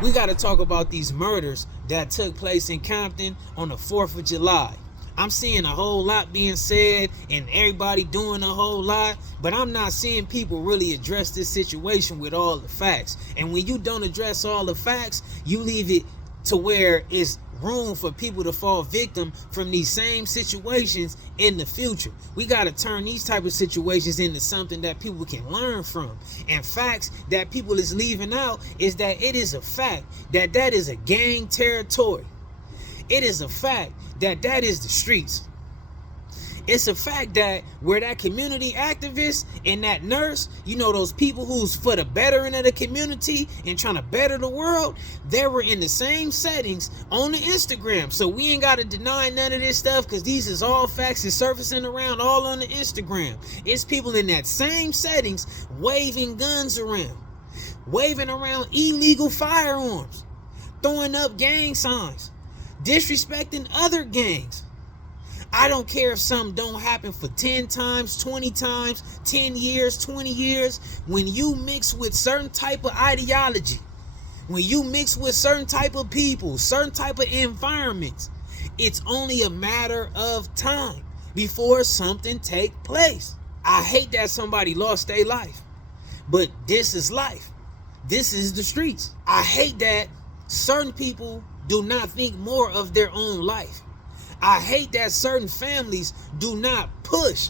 We got to talk about these murders that took place in Compton on the 4th of July. I'm seeing a whole lot being said and everybody doing a whole lot, but I'm not seeing people really address this situation with all the facts. And when you don't address all the facts, you leave it to where it's room for people to fall victim from these same situations in the future. We got to turn these type of situations into something that people can learn from. And facts that people is leaving out is that it is a fact that that is a gang territory. It is a fact that that is the streets. It's a fact that where that community activist and that nurse, you know, those people who's for the bettering of the community and trying to better the world, they were in the same settings on the Instagram. So we ain't got to deny none of this stuff because these is all facts that's surfacing around all on the Instagram. It's people in that same settings waving guns around, waving around illegal firearms, throwing up gang signs, disrespecting other gangs. I don't care if something don't happen for 10 times, 20 times, 10 years, 20 years. When you mix with certain type of ideology, when you mix with certain type of people, certain type of environments, it's only a matter of time before something take place. I hate that somebody lost their life, but this is life. This is the streets. I hate that certain people do not think more of their own life. I hate that certain families do not push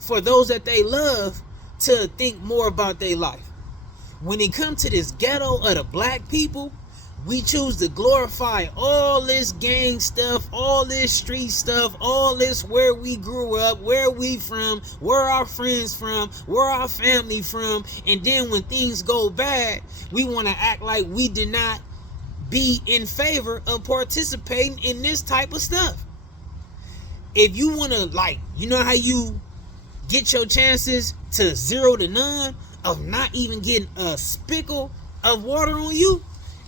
for those that they love to think more about their life. When it comes to this ghetto of the black people, we choose to glorify all this gang stuff, all this street stuff, all this where we grew up, where we from, where our friends from, where our family from. And then when things go bad, we want to act like we did not be in favor of participating in this type of stuff. If you want to, like, you know how you get your chances to 0 to none of not even getting a spickle of water on you,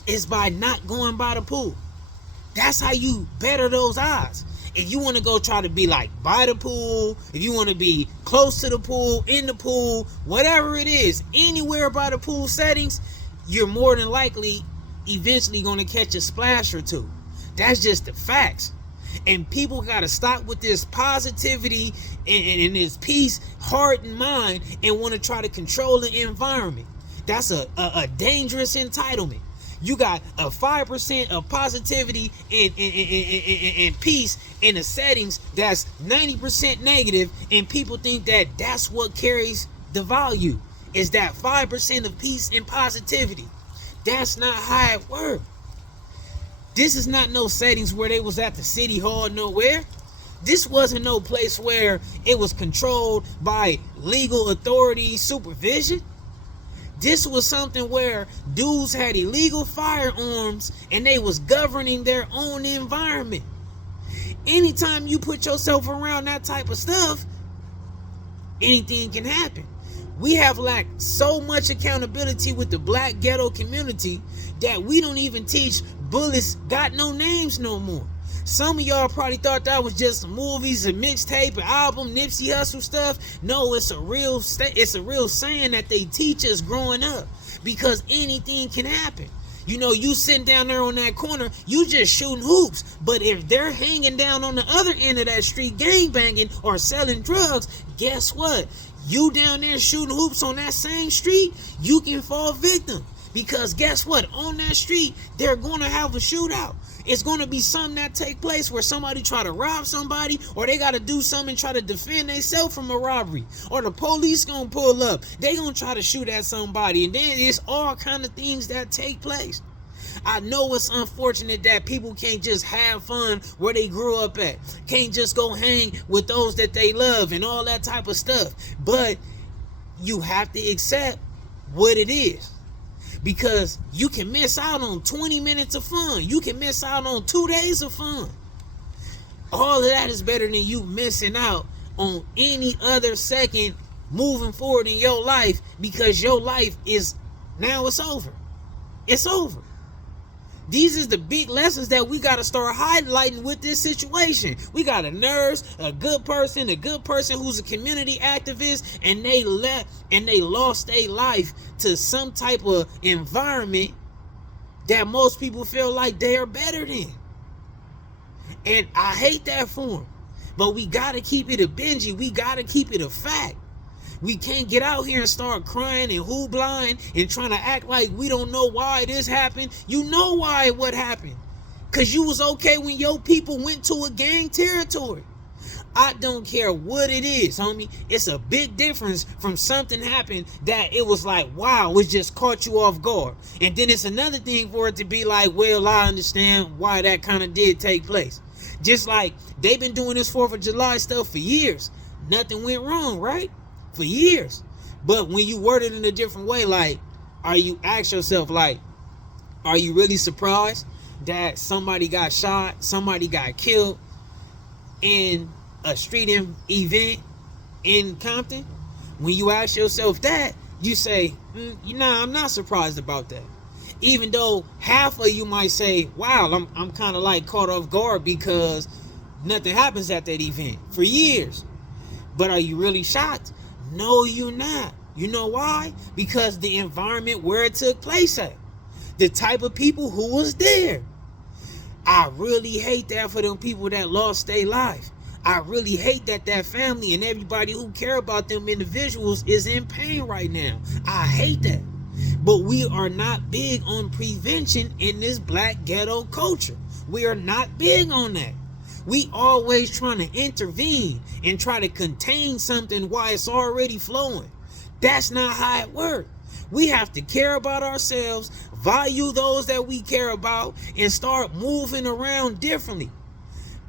is by not going by the pool. That's how you better those odds. If you want to go try to be like by the pool, if you want to be close to the pool, in the pool, whatever it is, anywhere by the pool settings, you're more than likely eventually going to catch a splash or two. That's just the facts. And people got to stop with this positivity and this peace, heart and mind, and want to try to control the environment. That's a dangerous entitlement. You got a 5% of positivity and peace in the settings that's 90% negative, and people think that that's what carries the value, is that 5% of peace and positivity. That's not how it works. This is not no settings where they was at the city hall nowhere. This wasn't no place where it was controlled by legal authority supervision. This was something where dudes had illegal firearms and they was governing their own environment. Anytime you put yourself around that type of stuff, anything can happen. We have lacked so much accountability with the black ghetto community that we don't even teach bullets got no names no more. Some of y'all probably thought that was just movies, a mixtape, an album, Nipsey Hussle stuff. No, it's a real saying that they teach us growing up, because anything can happen. You know, you sitting down there on that corner, you just shooting hoops. But if they're hanging down on the other end of that street gang banging or selling drugs, guess what? You down there shooting hoops on that same street, you can fall victim. Because guess what? On that street, they're going to have a shootout. It's going to be something that take place where somebody try to rob somebody, or they got to do something and try to defend themselves from a robbery, or the police going to pull up. They going to try to shoot at somebody, and then it's all kind of things that take place. I know it's unfortunate that people can't just have fun where they grew up at, can't just go hang with those that they love and all that type of stuff. But you have to accept what it is. Because you can miss out on 20 minutes of fun. You can miss out on 2 days of fun. All of that is better than you missing out on any other second moving forward in your life, because your life is, now it's over. It's over. These is the big lessons that we got to start highlighting with this situation. We got a nurse, a good person who's a community activist, and they lost their life to some type of environment that most people feel like they are better than. And I hate that for them. But we gotta keep it a Benji. We gotta keep it a fact. We can't get out here and start crying and hooplying and trying to act like we don't know why this happened. You know why what happened. Because you was okay when your people went to a gang territory. I don't care what it is, homie. It's a big difference from something happened that it was like, wow, it just caught you off guard. And then it's another thing for it to be like, well, I understand why that kind of did take place. Just like they've been doing this 4th of July stuff for years. Nothing went wrong, right? For years. But when you word it in a different way, like, ask yourself, like, are you really surprised that somebody got shot, somebody got killed in a street event in Compton? When you ask yourself that, you say, I'm not surprised about that. Even though half of you might say, wow, I'm kind of like caught off guard because nothing happens at that event for years. But are you really shocked? No, you're not. You know why? Because the environment where it took place at. The type of people who was there. I really hate that for them people that lost their life. I really hate that family and everybody who care about them individuals is in pain right now. I hate that. But we are not big on prevention in this black ghetto culture. We are not big on that. We always trying to intervene and try to contain something while it's already flowing. That's not how it works. We have to care about ourselves, value those that we care about, and start moving around differently.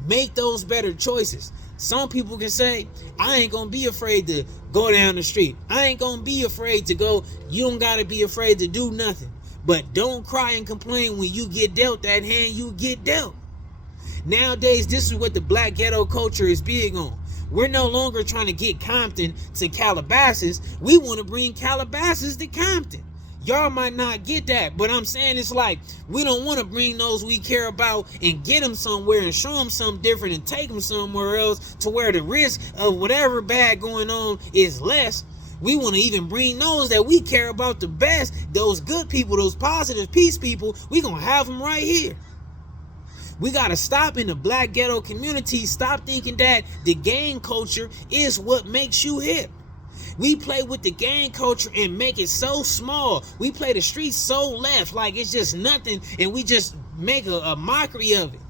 Make those better choices. Some people can say, I ain't gonna be afraid to go down the street. I ain't gonna be afraid to go. You don't gotta be afraid to do nothing. But don't cry and complain when you get dealt that hand you get dealt. Nowadays, this is what the black ghetto culture is big on. We're no longer trying to get Compton to Calabasas. We want to bring Calabasas to Compton. Y'all might not get that, but I'm saying it's like we don't want to bring those we care about and get them somewhere and show them something different and take them somewhere else to where the risk of whatever bad going on is less. We want to even bring those that we care about the best, those good people, those positive peace people. We gonna have them right here. We got to stop in the black ghetto community. Stop thinking that the gang culture is what makes you hip. We play with the gang culture and make it so small. We play the streets so left, like it's just nothing, and we just make a mockery of it.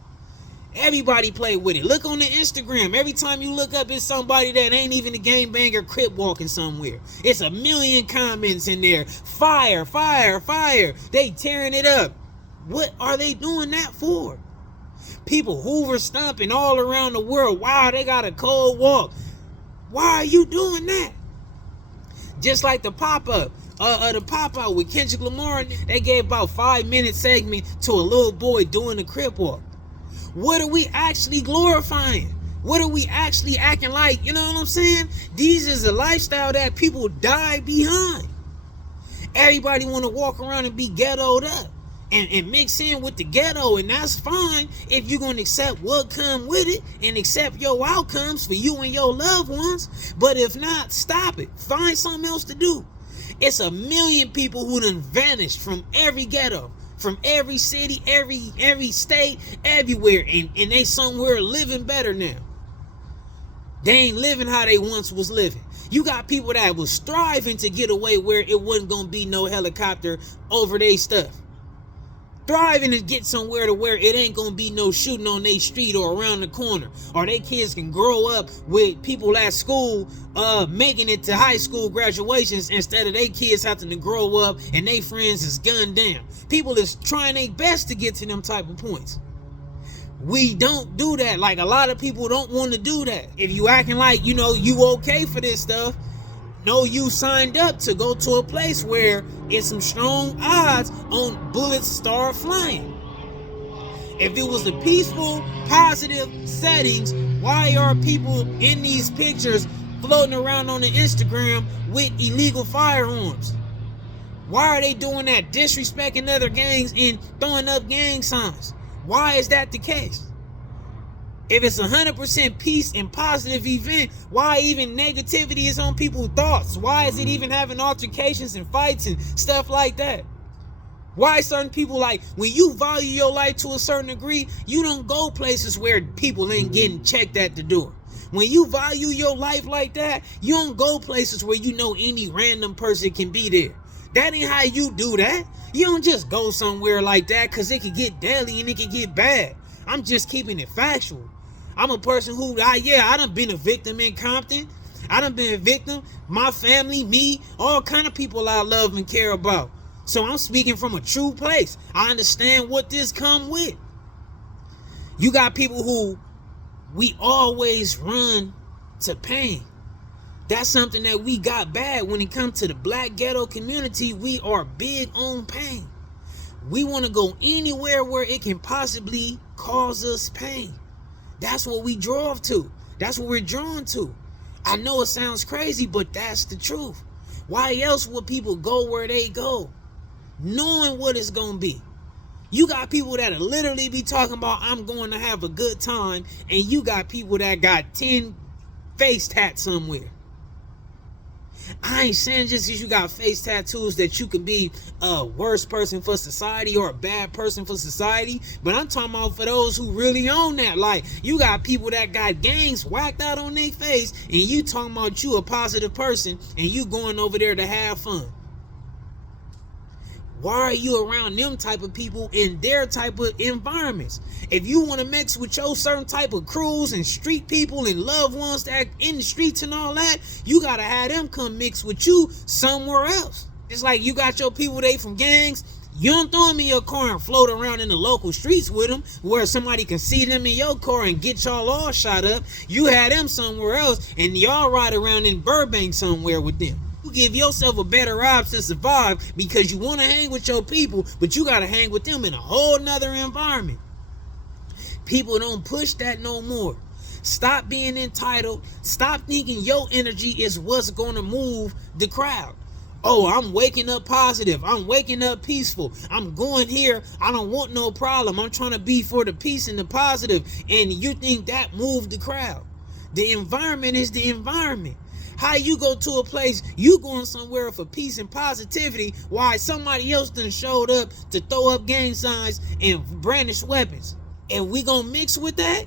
Everybody play with it. Look on the Instagram. Every time you look up, it's somebody that ain't even a gangbanger crip walking somewhere. It's a million comments in there. Fire, fire, fire. They tearing it up. What are they doing that for? People hoover stomping all around the world. Wow, they got a cold walk. Why are you doing that? Just like the pop-up. The pop-out with Kendrick Lamar, they gave about 5-minute segment to a little boy doing the crip walk. What are we actually glorifying? What are we actually acting like? You know what I'm saying? These is a lifestyle that people die behind. Everybody want to walk around and be ghettoed up. And mix in with the ghetto, and that's fine if you're going to accept what come with it and accept your outcomes for you and your loved ones. But if not, stop it. Find something else to do. It's a million people who done vanished from every ghetto, from every city, every state, everywhere, and they somewhere living better now. They ain't living how they once was living. You got people that was striving to get away where it wasn't going to be no helicopter over their stuff. Thriving to get somewhere to where it ain't gonna be no shooting on their street or around the corner, or they kids can grow up with people at school making it to high school graduations instead of they kids having to grow up and they friends is gunned down. People is trying their best to get to them type of points. We don't do that. Like, a lot of people don't want to do that. If you acting like you okay for this stuff, no, you signed up to go to a place where it's some strong odds on bullets start flying. If it was a peaceful, positive settings, why are people in these pictures floating around on the Instagram with illegal firearms? Why are they doing that, disrespecting other gangs and throwing up gang signs? Why is that the case? If it's 100% peace and positive event, why even negativity is on people's thoughts? Why is it even having altercations and fights and stuff like that? Why certain people, like, when you value your life to a certain degree, you don't go places where people ain't getting checked at the door. When you value your life like that, you don't go places where you know any random person can be there. That ain't how you do that. You don't just go somewhere like that, because it could get deadly and it could get bad. I'm just keeping it factual. I'm a person who, I done been a victim in Compton. I done been a victim. My family, me, all kind of people I love and care about. So I'm speaking from a true place. I understand what this come with. You got people who we always run to pain. That's something that we got bad when it comes to the black ghetto community. We are big on pain. We want to go anywhere where it can possibly cause us pain. That's what we drove to. That's what we're drawn to. I know it sounds crazy, but that's the truth. Why else would people go where they go? Knowing what it's going to be. You got people that literally be talking about, I'm going to have a good time, and you got people that got 10 face tats somewhere. I ain't saying just because you got face tattoos that you can be a worse person for society or a bad person for society, but I'm talking about for those who really own that. Like, you got people that got gangs whacked out on their face, and you talking about you a positive person, and you going over there to have fun. Why are you around them type of people in their type of environments? If you want to mix with your certain type of crews and street people and loved ones that in the streets and all that, you got to have them come mix with you somewhere else. It's like you got your people, they from gangs. You don't throw them in your car and float around in the local streets with them where somebody can see them in your car and get y'all all shot up. You had them somewhere else and y'all ride around in Burbank somewhere with them. You give yourself a better odds to survive because you want to hang with your people, but you got to hang with them in a whole nother environment. People don't push that no more. Stop being entitled. Stop thinking your energy is what's going to move the crowd. Oh, I'm waking up positive. I'm waking up peaceful. I'm going here. I don't want no problem. I'm trying to be for the peace and the positive. And you think that moved the crowd. The environment is the environment. How you go to a place, you going somewhere for peace and positivity, while somebody else done showed up to throw up gang signs and brandish weapons. And we gonna mix with that?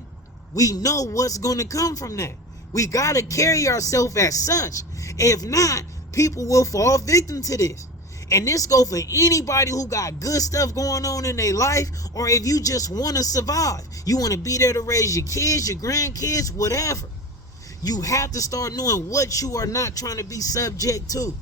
We know what's gonna come from that. We gotta carry ourselves as such. If not, people will fall victim to this. And this go for anybody who got good stuff going on in their life, or if you just want to survive. You want to be there to raise your kids, your grandkids, whatever. You have to start knowing what you are not trying to be subject to.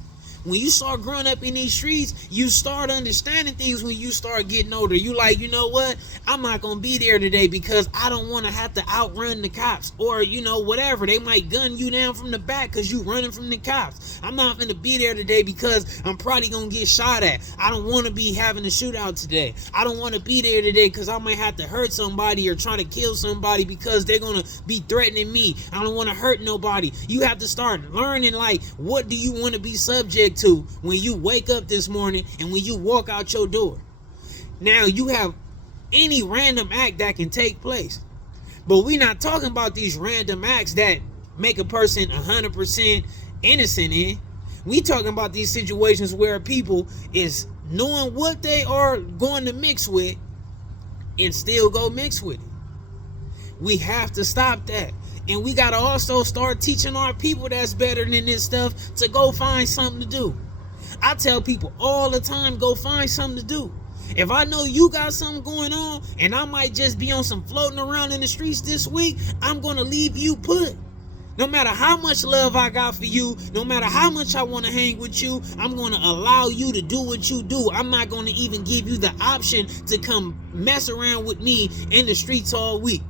When you start growing up in these streets, you start understanding things when you start getting older. You like, you know what? I'm not going to be there today because I don't want to have to outrun the cops. Or, you know, whatever. They might gun you down from the back because you running from the cops. I'm not going to be there today because I'm probably going to get shot at. I don't want to be having a shootout today. I don't want to be there today because I might have to hurt somebody or try to kill somebody because they're going to be threatening me. I don't want to hurt nobody. You have to start learning, like, what do you want to be subject to when you wake up this morning and when you walk out your door. Now, you have any random act that can take place, but we're not talking about these random acts that make a person 100% innocent in. We talking about these situations where people is knowing what they are going to mix with and still go mix with it. We have to stop that. And we got to also start teaching our people that's better than this stuff to go find something to do. I tell people all the time, go find something to do. If I know you got something going on and I might just be on some floating around in the streets this week, I'm going to leave you put. No matter how much love I got for you, no matter how much I want to hang with you, I'm going to allow you to do what you do. I'm not going to even give you the option to come mess around with me in the streets all week.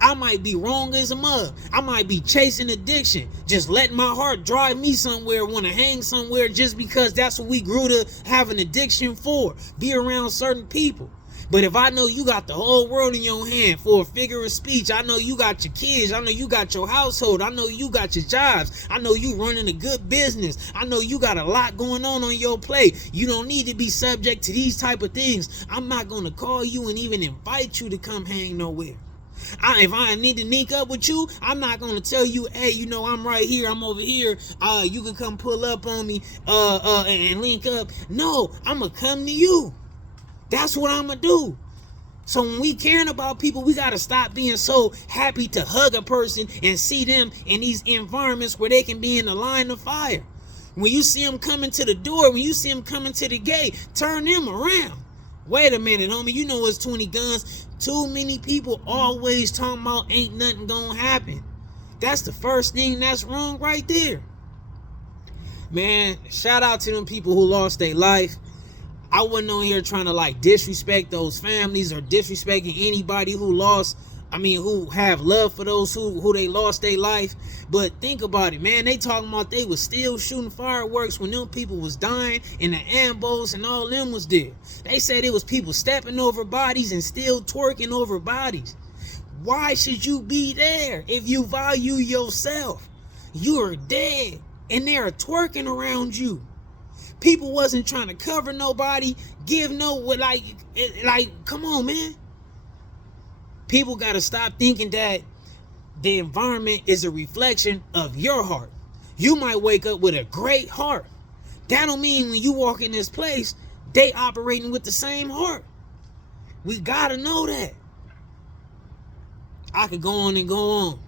I might be wrong as a mug. I might be chasing addiction, just letting my heart drive me somewhere, want to hang somewhere just because that's what we grew to have an addiction for, be around certain people. But if I know you got the whole world in your hand for a figure of speech, I know you got your kids, I know you got your household, I know you got your jobs, I know you running a good business, I know you got a lot going on your plate. You don't need to be subject to these type of things. I'm not going to call you and even invite you to come hang nowhere. If I need to link up with you, I'm not going to tell you, hey, you know, I'm right here, I'm over here, you can come pull up on me and link up. No, I'm going to come to you. That's what I'm going to do. So when we caring about people, we got to stop being so happy to hug a person and see them in these environments where they can be in the line of fire. When you see them coming to the door, when you see them coming to the gate, turn them around. Wait a minute, homie. You know it's 20 guns. Too many people always talking about ain't nothing gonna happen. That's the first thing that's wrong right there. Man, shout out to them people who lost their life. I wasn't on here trying to like disrespect those families or disrespecting anybody who who have love for those who they lost their life. But think about it, man. They talking about they was still shooting fireworks when them people was dying and the ambos and all them was there. They said it was people stepping over bodies and still twerking over bodies. Why should you be there if you value yourself? You are dead and they're twerking around you. People wasn't trying to cover nobody, come on, man. People got to stop thinking that the environment is a reflection of your heart. You might wake up with a great heart. That don't mean when you walk in this place, they operating with the same heart. We got to know that. I could go on and go on.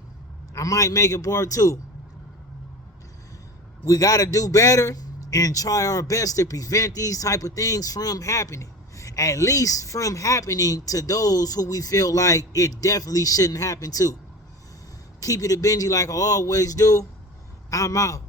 I might make it part 2. We got to do better and try our best to prevent these type of things from happening. At least from happening to those who we feel like it definitely shouldn't happen to. Keep it a Benji like I always do. I'm out.